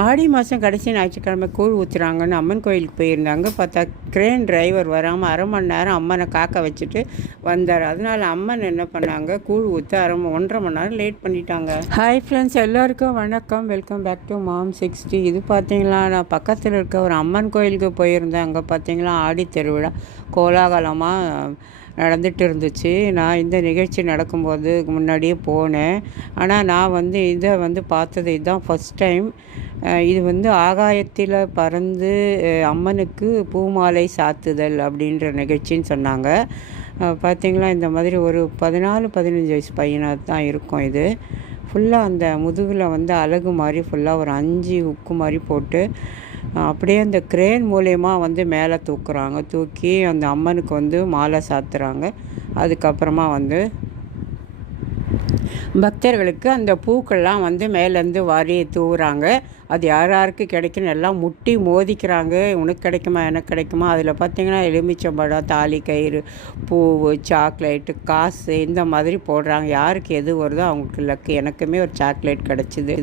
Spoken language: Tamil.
ஆடி மாதம் கடைசி ஞாயிற்றுக்கிழமை கூழ் ஊற்றுறாங்கன்னு அம்மன் கோயிலுக்கு போயிருந்தாங்க. பார்த்தா க்ரேன் டிரைவர் வராமல் அரை மணி நேரம் அம்மனை காக்க வச்சுட்டு வந்தார். அதனால் அம்மன் என்ன பண்ணாங்க, கூழ் ஊற்ற 1.5 மணி நேரம் லேட் பண்ணிட்டாங்க. ஹாய் ஃப்ரெண்ட்ஸ், எல்லோருக்கும் வணக்கம். Welcome back to mom 60. இது பார்த்தீங்களா, நான் பக்கத்தில் இருக்க ஒரு அம்மன் கோயிலுக்கு போயிருந்தேன். அங்கே பார்த்தீங்களா ஆடி திருவிழா கோலாகலமாக நடந்துகிட்டு இருந்துச்சு. நான் இந்த நிகழ்ச்சி நடக்கும்போது முன்னாடியே போனேன். ஆனால் நான் இதை பார்த்தது இதுதான் ஃபஸ்ட் டைம். இது ஆகாயத்தில் பறந்து அம்மனுக்கு பூமாலை சாத்துதல் அப்படின்ற நிகழ்ச்சின்னு சொன்னாங்க. பார்த்திங்களா, இந்த மாதிரி ஒரு 14-15 வயசு பையனாக தான் இருக்கும். இது ஃபுல்லாக அந்த முதுகில் அலகு மாதிரி ஃபுல்லாக ஒரு 5 உக்கு மாதிரி போட்டு அப்படியே அந்த க்ரேன் மூலயமா மேலே தூக்கி அந்த அம்மனுக்கு மாலை சாத்துறாங்க. அதுக்கப்புறமா பக்தர்களுக்கு அந்த பூக்கள்லாம் மேலேருந்து வாரி தூவுறாங்க. அது யாருக்கு கிடைக்குன்னு எல்லாம் முட்டி மோதிக்கிறாங்க. உனக்கு கிடைக்குமா, எனக்கு கிடைக்குமா. அதில் பார்த்திங்கன்னா எலுமிச்சம்பழம், தாலி கயிறு, பூவு, சாக்லேட்டு, காசு இந்த மாதிரி போடுறாங்க. யாருக்கு எது வருதோ அவங்களுக்கு லக்கு. எனக்குமே ஒரு சாக்லேட் கிடச்சிது.